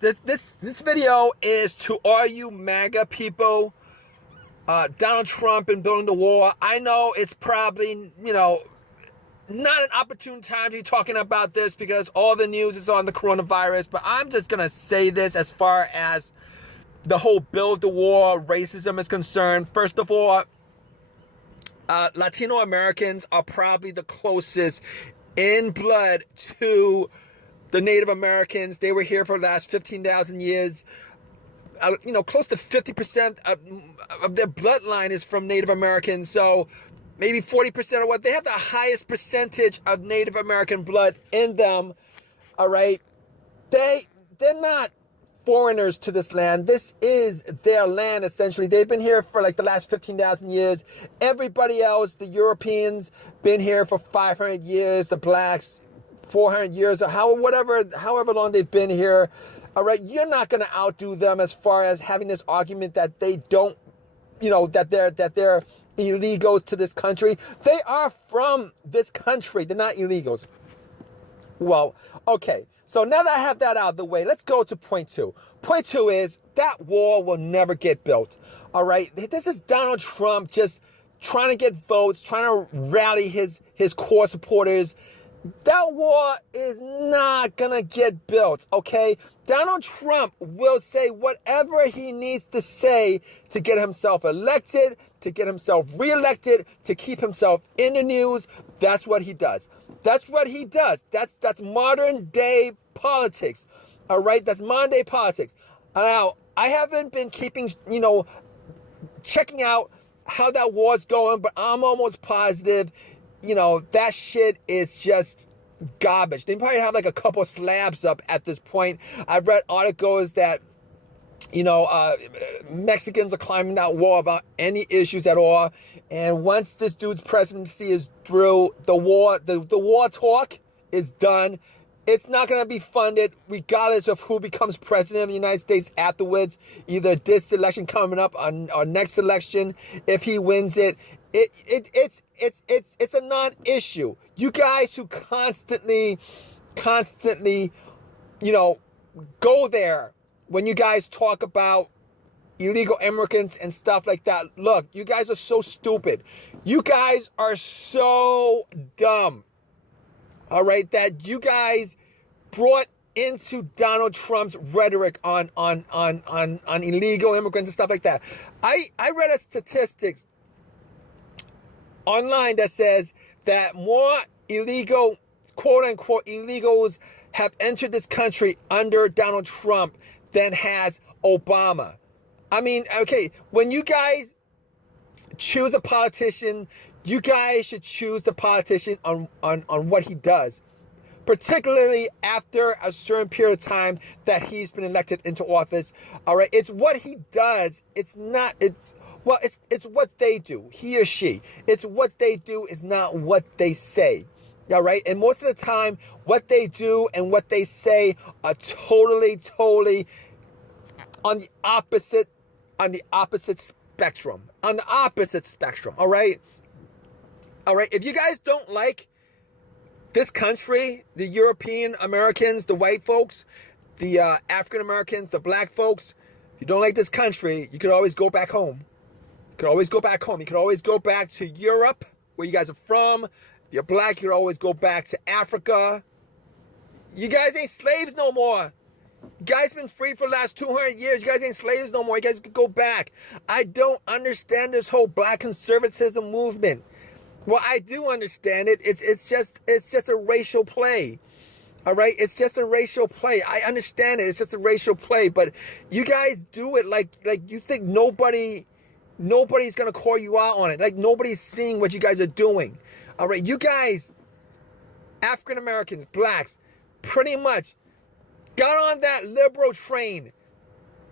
This video is to all you MAGA people. Donald Trump and building the wall. I know it's probably, not an opportune time to be talking about this because all the news is on the coronavirus, but I'm just gonna say this as far as the whole build the wall racism is concerned. First of all, Latino Americans are probably the closest in blood to the Native Americans. They were here for the last 15,000 years. Close to 50% of their bloodline is from Native Americans. So maybe 40% or what. They have the highest percentage of Native American blood in them. All right. They're not foreigners to this land. This is their land, essentially. They've been here for like the last 15,000 years. Everybody else, the Europeans, been here for 500 years. The blacks, 400 years, or however long they've been here. All right, you're not going to outdo them as far as having this argument that they don't, that they're illegals to this country. They are from this country. They're not illegals. Well, okay. So now that I have that out of the way, let's go to point two. Point two is that wall will never get built. All right. This is Donald Trump just trying to get votes, trying to rally his core supporters. That wall is not going to get built, okay? Donald Trump will say whatever he needs to say to get himself elected, to get himself reelected, to keep himself in the news. That's what he does. That's what he does. That's modern day politics, all right? That's modern day politics. Now, I haven't been keeping, checking out how that war's going, but I'm almost positive that shit is just garbage. They probably have like a couple slabs up at this point. I've read articles that, Mexicans are climbing that wall without any issues at all. And once this dude's presidency is through, the war talk is done. It's not going to be funded regardless of who becomes president of the United States afterwards, either this election coming up or next election. If he wins it, it's a non-issue. You guys who constantly, go there when you guys talk about illegal immigrants and stuff like that. Look, you guys are so stupid. You guys are so dumb. All right, that you guys brought into Donald Trump's rhetoric on illegal immigrants and stuff like that. I read a statistics online that says that more illegal, quote unquote, illegals have entered this country under Donald Trump than has Obama. I mean, okay, when you guys choose a politician, you guys should choose the politician on what he does, particularly after a certain period of time that he's been elected into office. All right, it's what he does. It's what they do, he or she. It's what they do is not what they say. All right, and most of the time, what they do and what they say are totally on the opposite spectrum. On the opposite spectrum. All right. All right, if you guys don't like this country, the European Americans, the white folks, the African Americans, the black folks, if you don't like this country, you can always go back home. You can always go back home. You can always go back to Europe, where you guys are from. If you're black, you can always go back to Africa. You guys ain't slaves no more. You guys been free for the last 200 years. You guys ain't slaves no more. You guys can go back. I don't understand this whole black conservatism movement. Well, I do understand it. It's just a racial play. All right? It's just a racial play. I understand it. It's just a racial play, but you guys do it like you think nobody's going to call you out on it. Like nobody's seeing what you guys are doing. All right? You guys, African Americans, blacks, pretty much got on that liberal train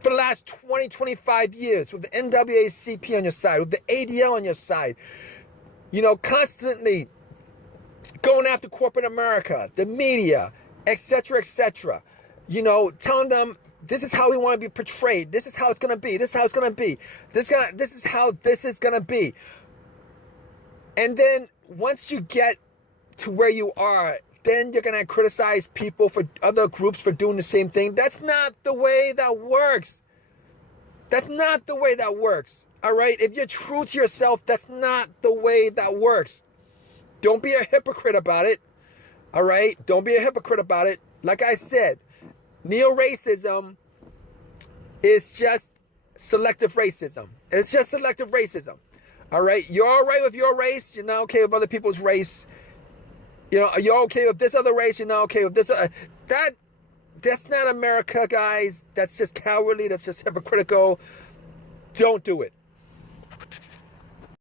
for the last 20, 25 years with the NAACP on your side, with the ADL on your side. Constantly going after corporate America, the media, etc., telling them this is how we want to be portrayed. This is how it's going to be. This is how it's going to be. This is how this is going to be. And then once you get to where you are, then you're going to criticize people for other groups for doing the same thing. That's not the way that works. That's not the way that works. All right? If you're true to yourself, that's not the way that works. Don't be a hypocrite about it. All right? Don't be a hypocrite about it. Like I said, neo-racism is just selective racism. It's just selective racism. All right? You're all right with your race. You're not okay with other people's race. You know, you're okay with this other race. You're not okay with this. That's not America, guys. That's just cowardly. That's just hypocritical. Don't do it.